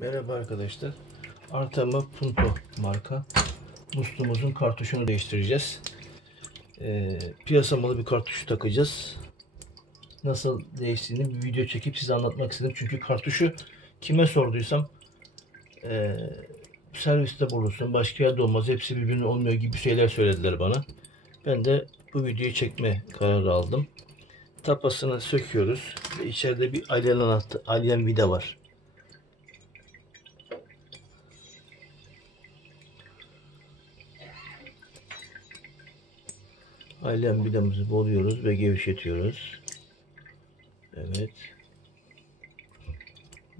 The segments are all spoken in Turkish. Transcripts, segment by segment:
Merhaba arkadaşlar. Artama Punto marka musluğumuzun kartuşunu değiştireceğiz. Ee, piyasa malı bir kartuş takacağız. Nasıl değiştiğini bir video çekip size anlatmak istedim. Çünkü kartuşu kime sorduysam ee, serviste bulursun, başka yerde olmaz, hepsi birbirine olmuyor gibi şeyler söylediler bana. Ben de bu videoyu çekme kararı aldım. Tapasını söküyoruz ve içeride bir alien anahtar, alien vida var. Alem vidamızı buluyoruz ve gevşetiyoruz. Evet.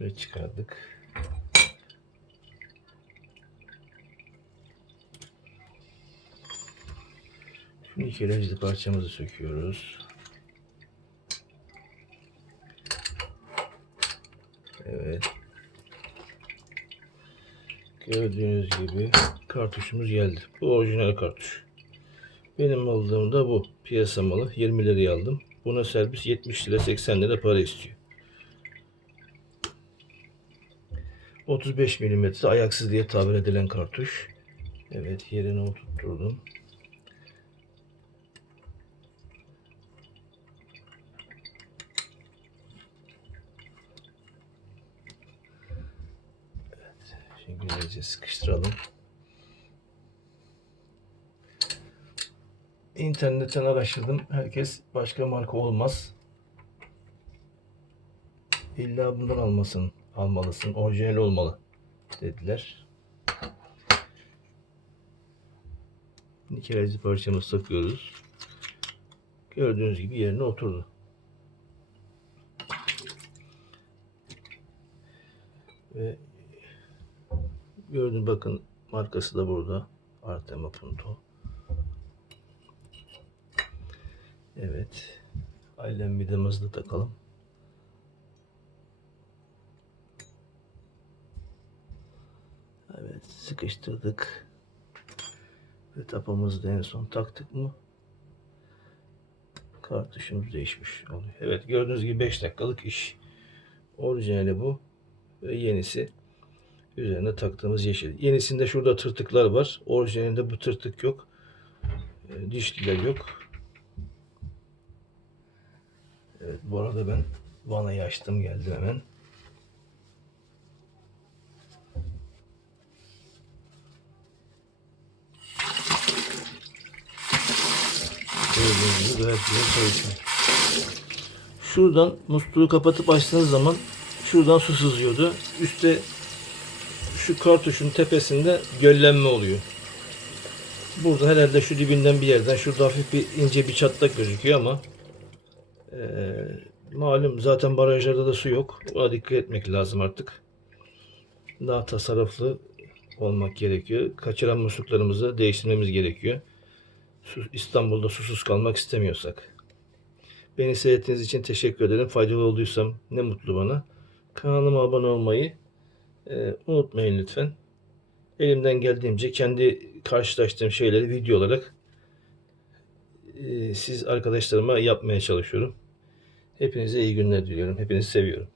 Ve çıkardık. Şimdi lejli parçamızı söküyoruz. Evet. Gördüğünüz gibi kartuşumuz geldi. Bu orijinal kartuş. Benim aldığım da bu. Piyasa malı. 20 liraya aldım. Buna servis 70 lira 80 lira para istiyor. 35 mm ayaksız diye tabir edilen kartuş. Evet yerine oturtturdum. Evet, şimdi güzelce sıkıştıralım. İnternetten araştırdım. Herkes başka marka olmaz. İlla bundan almasın, almalısın. Orijinal olmalı dediler. Nikelajlı parçamızı takıyoruz. Gördüğünüz gibi yerine oturdu. Ve gördüğünüz bakın markası da burada. Artema Punto. Evet. Ailem vidamızı da takalım. Evet sıkıştırdık. Ve tapamızı da en son taktık mı kartuşumuz değişmiş oluyor. Evet gördüğünüz gibi 5 dakikalık iş. Orijinali bu ve yenisi üzerine taktığımız yeşil. Yenisinde şurada tırtıklar var. Orijinalinde bu tırtık yok. E, Dişliler yok. Evet bu arada ben vanayı açtım geldim hemen. Çalışıyor. Şuradan musluğu kapatıp açtığınız zaman şuradan su sızıyordu. Üste şu kartuşun tepesinde göllenme oluyor. Burada herhalde şu dibinden bir yerden şurada hafif bir ince bir çatlak gözüküyor ama ee, malum zaten barajlarda da su yok. Buna dikkat etmek lazım artık. Daha tasarruflu olmak gerekiyor. Kaçıran musluklarımızı değiştirmemiz gerekiyor. İstanbul'da susuz kalmak istemiyorsak. Beni seyrettiğiniz için teşekkür ederim. Faydalı olduysam ne mutlu bana. Kanalıma abone olmayı e, unutmayın lütfen. Elimden geldiğince kendi karşılaştığım şeyleri video olarak e, siz arkadaşlarıma yapmaya çalışıyorum. Hepinize iyi günler diliyorum. Hepinizi seviyorum.